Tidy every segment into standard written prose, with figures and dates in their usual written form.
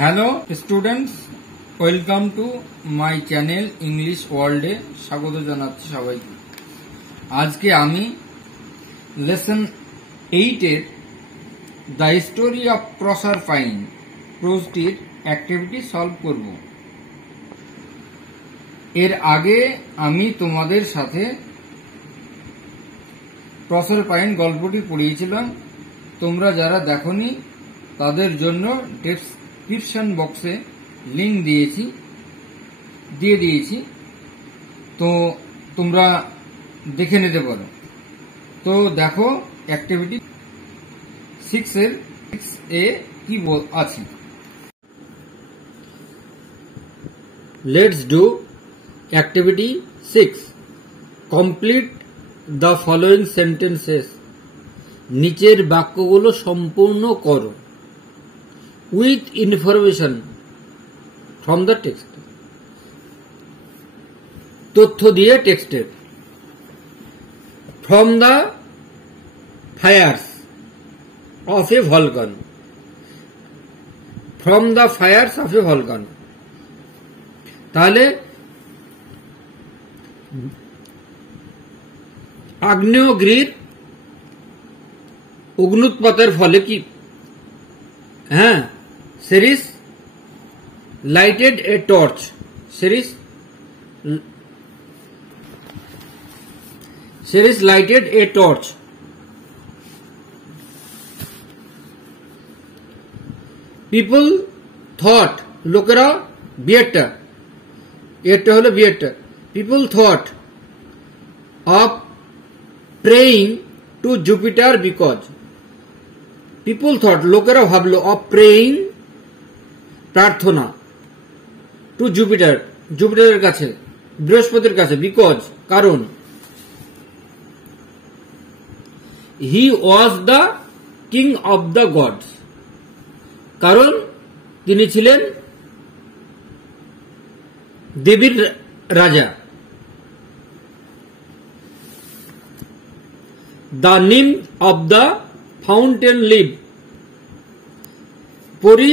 Hello students, welcome to my channel English ওয়ার্ল্ডে স্বাগত জানাচ্ছি সবাইকে। আজকে আমি লেসন 8-এর দ্য স্টোরি অফ প্রসার পাইন প্রোজটির অ্যাক্টিভিটি সলভ করব। এর আগে আমি তোমাদের সাথে প্রসার পাইন গল্পটি পড়িয়েছিলাম। তোমরা যারা দেখোনি তাদের জন্য ডেসক্রিপশন বক্সে লিংক দিয়ে দিয়েছি, তো তোমরা দেখে নিতে পারো। তো দেখো অ্যাক্টিভিটি 6-এর 6A কি আছে। Let's do activity 6। Complete the following sentences. নিচের বাক্যগুলো সম্পূর্ণ করো with information from the text. তথ্য দিয়ে টেক্সটের। From the fires of a volcano. From the fires of a volcano, তাহলে আগ্নেয়গিরির অগ্নুৎপাতের ফলে কি Ceres lighted a torch. Ceres lighted a torch. People thought, লোকেরা, বিয়েরটা, এরটা হলো বিয়েরটা। People thought of praying to Jupiter because. People thought, লোকেরা ভাবলো, অফ প্রেইং, প্রার্থনা, টু জুপিটার, জুপিটারের কাছে, বৃহস্পতির কাছে, বিকজ, কারণ, he was the king of the gods, কারণ তিনি ছিলেন দেবীর রাজা। The nymph of the fountain live, পরী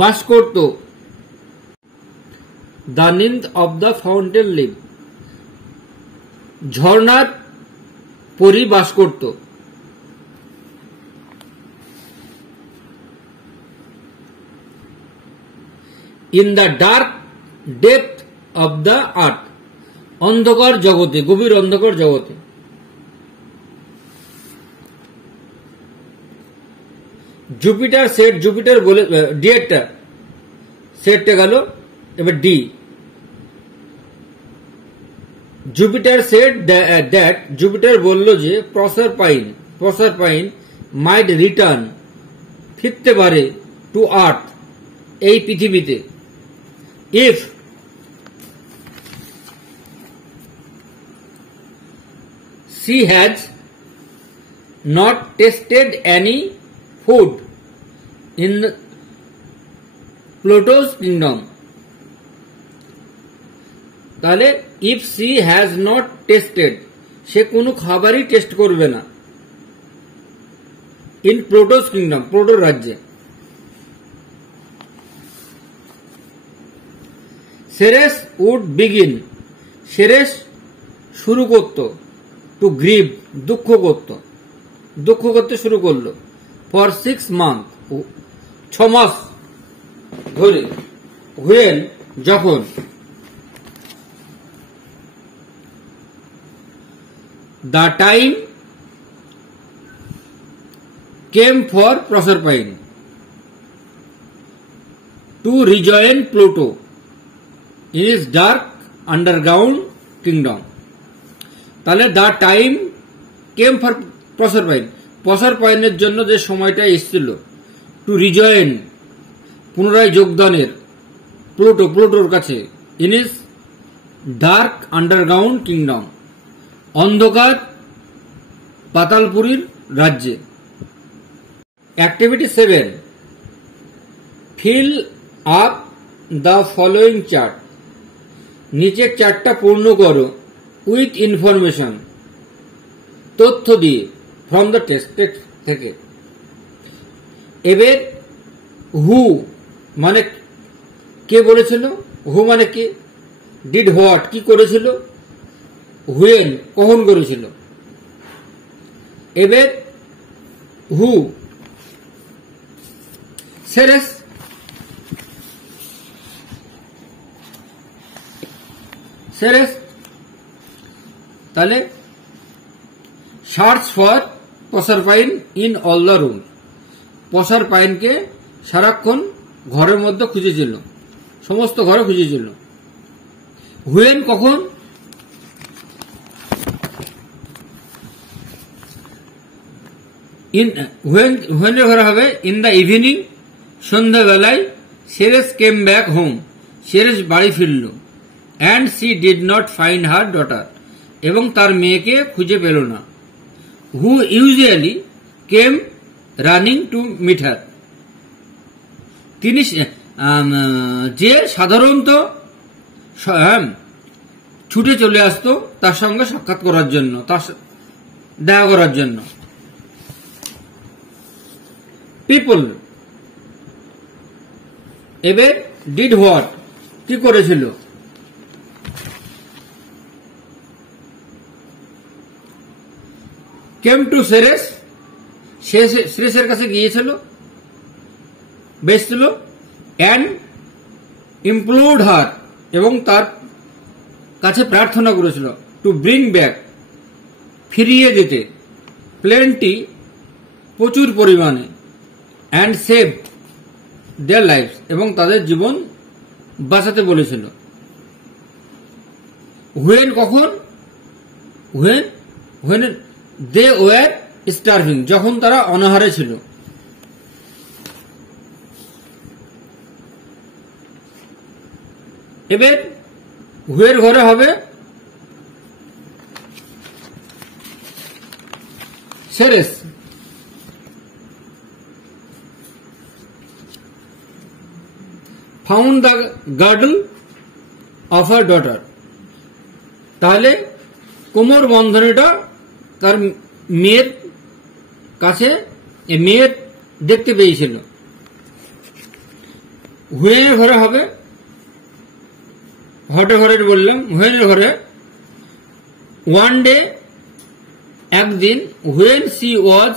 বাস করত। The nymph of the fountain live, ঝর্ণার পরী বাস করত। In the dark depth of the earth, অন্ধকার জগতে, গভীর অন্ধকার জগতে। জুপিটার সেট, জুপিটার বলে, ডিয়েরটা সেটটা গেল, এবার D. Jupiter said that, Jupiter বলল যে প্রসার পাইন মাইট রিটার্ন, ফিরতে পারে, টু আর্থ, এই পৃথিবীতে, if she has not tasted any food in Pluto's kingdom. তাহলে if she has not tasted, সে কোনো খাবারই টেস্ট করবে না, in Pluto's kingdom, প্লুটোর রাজ্যে। সেরেস would begin, সেরেস শুরু করত, টু গ্রিভ, দুঃখ করতে শুরু করলো, ফর 6 months, 6 মাস ধরে, when, যখন, the time came for Proserpine to rejoin Pluto in his dark underground kingdom. তাহলে দ্য টাইম কেম ফর প্রসারপাইনের জন্য যে সময়টা এসেছিল, টু রিজয়েন, পুনরায় যোগদানের, প্লুটোর কাছে, in his dark underground kingdom, অন্ধকার পাতালপুরীর রাজ্যে। অ্যাক্টিভিটি 7। Fill up the following chart. নিচের চার্টটা পূর্ণ করো উইথ ইনফরমেশন, তথ্য দিয়ে, ফ্রম দ্য টেক্সট থেকে। এবার হু মানে কে বলেছিল, হু মানে কে, ডিড হোয়াট কি করেছিল, হুয়েন কখন করেছিল। এবার হু সেরেস সেরেস তাহলে search for Proserpine in all the room, প্রসারপাইনকে সারাক্ষণ ঘরের মধ্যে খুঁজেছিল, সমস্ত ঘরে খুঁজেছিল। হুয়েন কখন, হুয়েনের ঘরে হবে ইন দ্য ইভিনিং, সন্ধ্যাবেলায়। Ceres came back home, Ceres বাড়ি ফিরল। And she did not find her daughter, এবং তার মেয়েকে খুঁজে পেল না। Who usually came running to meet her, তিনি যে সাধারণত ছুটে চলে আসতো তার সঙ্গে সাক্ষাৎ করার জন্য, তার দেখা করার জন্য। পিপল এবার ডিড হোয়াট কি করেছিল, কেম টু সেরেস, সেরেসের কাছে গিয়েছিল, বেসছিল। অ্যান্ড ইমপ্লোর্ড হার, এবং তার কাছে প্রার্থনা করেছিল, টু ব্রিং ব্যাক ফিরিয়ে দিতে, প্লেন্টি প্রচুর পরিমাণে, অ্যান্ড সেভ দেয়ার লাইফ, এবং তাদের জীবন বাঁচাতে বলেছিল। হুয়েন কখন, হুয়েন দে ওয়ার স্টার্ভিং, যখন তারা অনাহারে ছিল। এবার হুয়ের ঘরে হবে Ceres, found the girdle of her daughter, তাহলে কোমর বন্ধনীটা তার মেয়ের কাছে, মেয়ের দেখতে পেয়েছিল। হুয়েনের ঘরে হবে, হটে ঘরে বললাম, হুয়েনের ঘরে ওয়ান ডে একদিন, when she was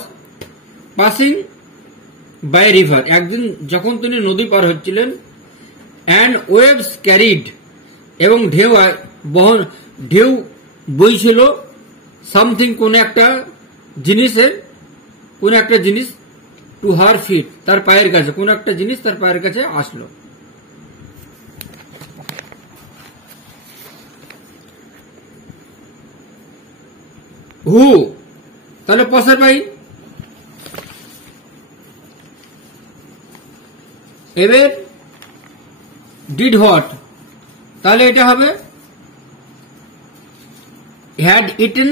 passing by river, একদিন যখন তিনি নদী পার হচ্ছিলেন। অ্যান্ড ওয়েভস ক্যারিড, এবং ঢেউ বইছিল, সামথিং কোন একটা জিনিসের, কোন একটা জিনিস, টু হার ফিট তার পায়ের কাছে, কোন একটা জিনিস তার পায়ের কাছে আসলো। হু তাহলে প্রসারপাইন। এবার ডিড হোয়াট, তাহলে এটা হবে had eaten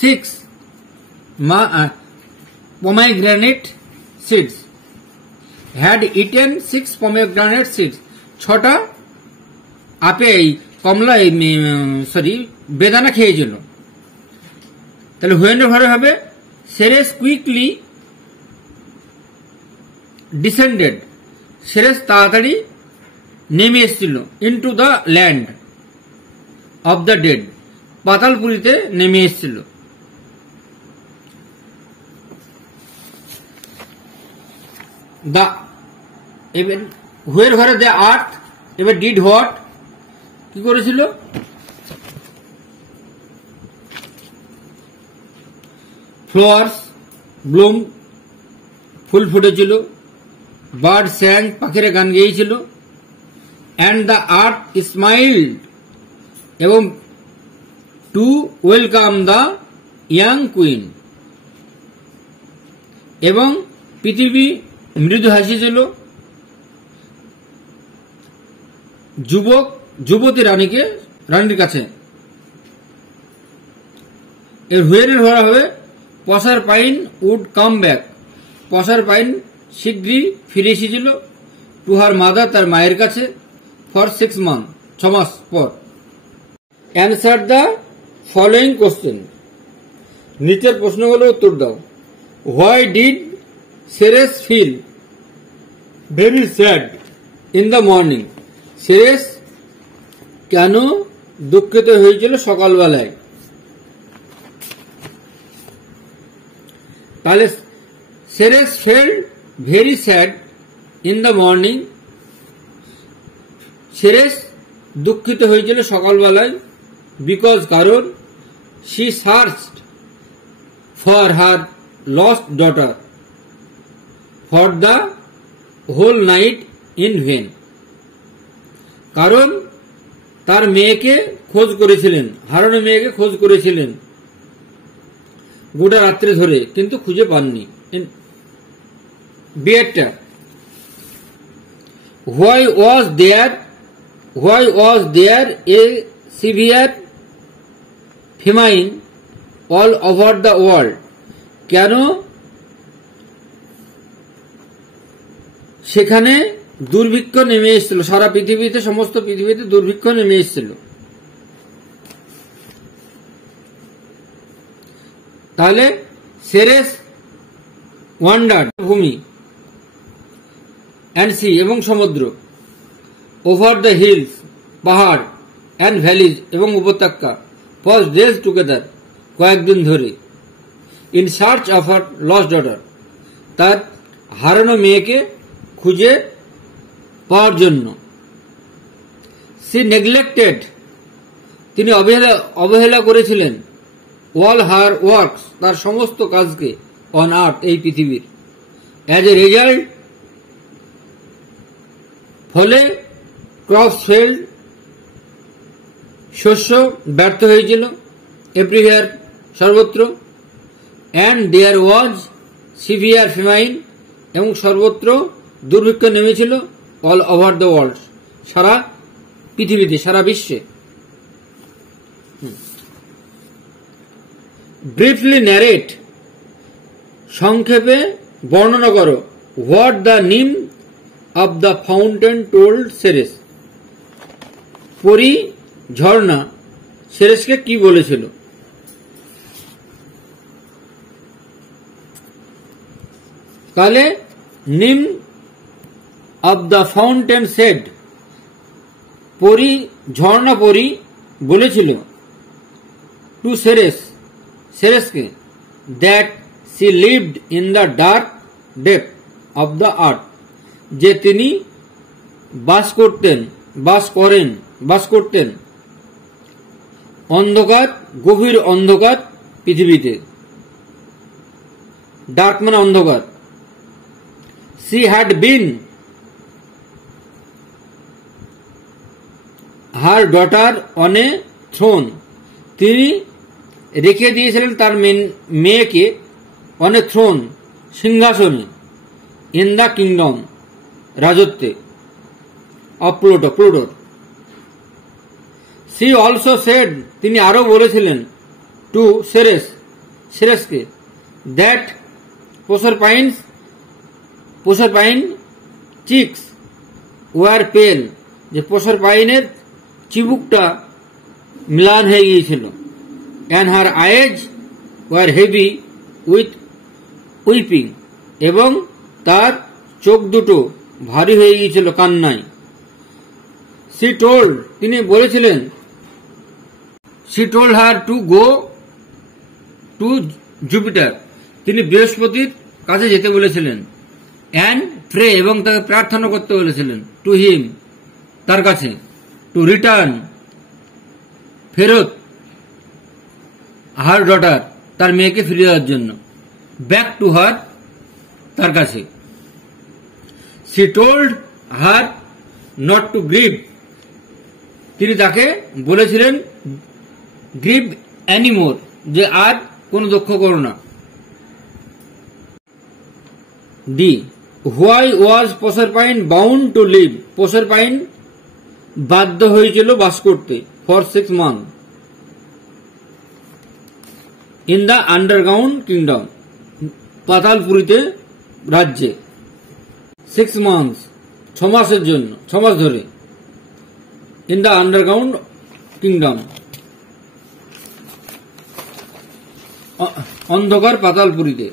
6 pomegranate seeds, had eaten 6 pomegranate seeds, 6টা কমলা বেদানা খেয়েছিল। তাহলে হুয়েনের ঘরে হবে সেরেস কুইকলি ডিসেন্ডেড, সেরেস তাড়াতাড়ি নেমে এসেছিল, into the land of the dead, পাতালপুরীতে নেমে এসেছিল। এবার হুয়ের ঘরে দ্য আর্থ, এবার ডিড হোয়াট কি করেছিল, ফ্লাওয়ার্স ব্লুম ফুল ফুটেছিল, বার্ড স্যাং পাখিরা গান গেয়েছিল। অ্যান্ড দ্য আর্থ স্মাইল্ড, এবং to welcome the young queen, এবং পৃথিবী মৃদু হাসিছিল যুবতী রানীর কাছে। এর হুয়েনের ঘর হবে প্রসারপাইন উড কাম ব্যাক, প্রসারপাইন শীঘ্রই ফিরে এসেছিল, টু হার মাদার তার মায়ের কাছে, ফর 6 months 6 মাস পর। অ্যান্সার দ্য ফলোয়িং কোশ্চেন, নিচের প্রশ্নগুলো উত্তর দাও। Why did Ceres feel very sad in the morning. Ceres কেন দুঃখিত হয়েছিল সকালবেলায়? তাহলে Ceres felt very sad in the morning. Ceres দুঃখিত হয়েছিল সকালবেলায় because কারণ she searched for her lost daughter for the whole night in vain. কারণ তার মেয়েকে খোঁজ করেছিলেন, হারানো মেয়েকে খোঁজ করেছিলেন গোটা রাত্রি ধরে, কিন্তু খুঁজে পাননি। বিয়েরটা why was there a severe famine all over the world? কেন সেখানে দুর্ভিক্ষ নেমে এসেছিল, সারা পৃথিবীতে, সমস্ত পৃথিবীতে দুর্ভিক্ষ নেমে এসেছিল? তাহলে সেরেস ওয়ান্ডার্ড ভূমি অ্যান্ড সি এবং সমুদ্র, ওভার দ্য হিলস পাহাড় অ্যান্ড ভ্যালিজ এবং উপত্যকা, ফর ডেজ টুগেদার কয়েকদিন ধরে, in search of her lost daughter তার হারানো মেয়েকে খুঁজে পাওয়ার জন্য। সি নেগলেক্টেড তিনি অবহেলা করেছিলেন, অল হার ওয়ার্কস তার সমস্ত কাজকে, অন আর্থ এই পৃথিবীর। অ্যাজ এ রেজাল্ট ফলে ক্রপস ফেল্ড শস্য ব্যর্থ হয়েছিল, এভরিওয়্যার সর্বত্র, অ্যান্ড দেয়ার ওয়াজ সিভিয়ার ফেমাইন এবং সর্বত্র দুর্ভিক্ষ নেমেছিল, অল ওভার দ্য ওয়ার্ল্ড সারা পৃথিবীতে, সারা বিশ্বে। ব্রিফলি ন্যারেট সংক্ষেপে বর্ণনা করো, what the nymph of the fountain told Ceres পরি ঝর্ণা সেরেসকে কি বলেছিল? তাহলে নিম অব দ্য ফাউন্টেন সেড পরি ঝর্ণা পরি বলেছিল টু সেরেসকে that she lived in the dark depth of the earth যে তিনি বাস করতেন অন্ধকার, গভীর অন্ধকার পৃথিবীতে। ডার্ক মানে অন্ধকার। She had been her daughter on a throne তিনি রেখে দিয়েছিলেন তার মেয়েকে অন এ থ্রোন সিংহাসনে, ইন দ্য কিংডম রাজত্বে, অফ প্লুটোর। সি অলসো সেড তিনি আরো বলেছিলেন টু সেরেসকে that Proserpine cheeks were pale যে প্রসরপাইনের চিবুকটা ম্লান হয়ে গিয়েছিল, and her eyes were heavy with weeping এবং তার চোখ দুটো ভারী হয়ে গিয়েছিল কান্নায়। সি টোল্ড তিনি বলেছিলেন, C told her to go to Jupiter তিনি বৃহস্পতির কাছে যেতে বলেছিলেন, অ্যান্ড প্রে এবং তাকে প্রার্থনা করতে বলেছিলেন, টু হিম তার কাছে, টু রিটার্ন ফেরত, হার ডটার তার মেয়েকে ফিরে দেওয়ার জন্য, ব্যাক টু হার তার কাছে। She told her not to grieve তিনি তাকে বলেছিলেন গ্রিভ অ্যানিমোর যে আর কোনো দুঃখ করো না। ডি why was Proserpine bound to live প্রসরপাইন বাধ্য হয়েছিল বাস করতে, for 6 months in the underground kingdom পাতালপুরীতে রাজ্যে, 6 months 6 মাসের জন্য, 6 মাস ধরে, ইন দ্য আন্ডারগ্রাউন্ড কিংডম অন্ধকার পাতালপুরীতে।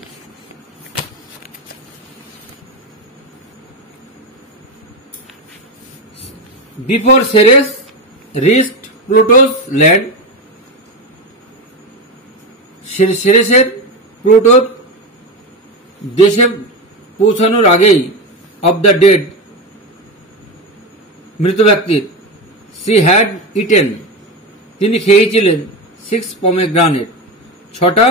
বিফোর সেরেস রিচড প্লুটোস ল্যান্ড, সেরেসের প্লুটোর দেশে পৌঁছানোর আগেই অব দ্য ডেড মৃত ব্যক্তির, সি হ্যাড ইটেন তিনি খেয়েছিলেন 6 পমেগ্রানেট 6টা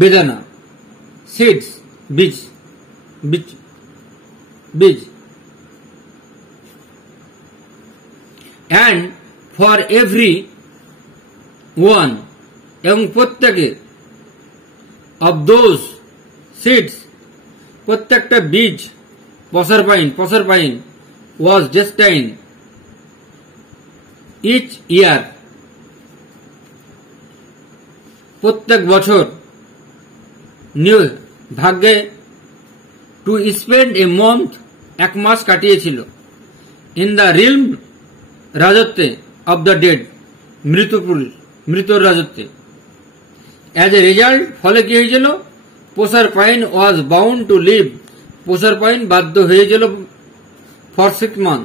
বেদানা, সিডস বীজ বীজ বীজ অ্যান্ড ফর এভরি ওয়ান এবং প্রত্যেকে অব দোজ সিডস প্রত্যেকটা বীজ পসারপাইন ওয়াজ ডেস্টাইন ইচ ইয়ার প্রত্যেক বছর নিউ ভাগ্যে টু স্পেন্ড এ মন্থ 1 মাস কাটিয়েছিল ইন দ্য রিলম রাজত্বে অব দ্য ডেড মৃতর রাজত্বে। অ্যাজ এ রেজাল্ট ফলে কি হয়েছিল, Proserpine was bound to live প্রসারপাইন বাধ্য হয়েছিল ফর 6 মান্থ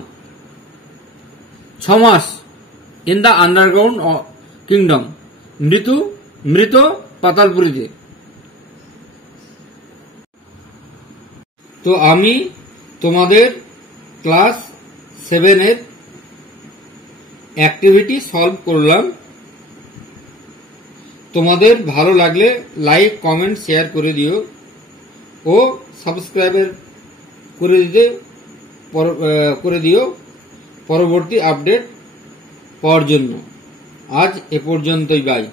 6 মাস ইন দ্য আন্ডারগ্রাউন্ড কিংডম মৃত পাতালপুরীতে। তো আমি তোমাদের ক্লাস 7 এর অ্যাক্টিভিটি সলভ করলাম। তোমাদের ভালো লাগলে লাইক কমেন্ট শেয়ার করে দিও ও সাবস্ক্রাইব করে দিও পরবর্তী আপডেট পাওয়ার জন্য। আজ এ পর্যন্তই, বাই।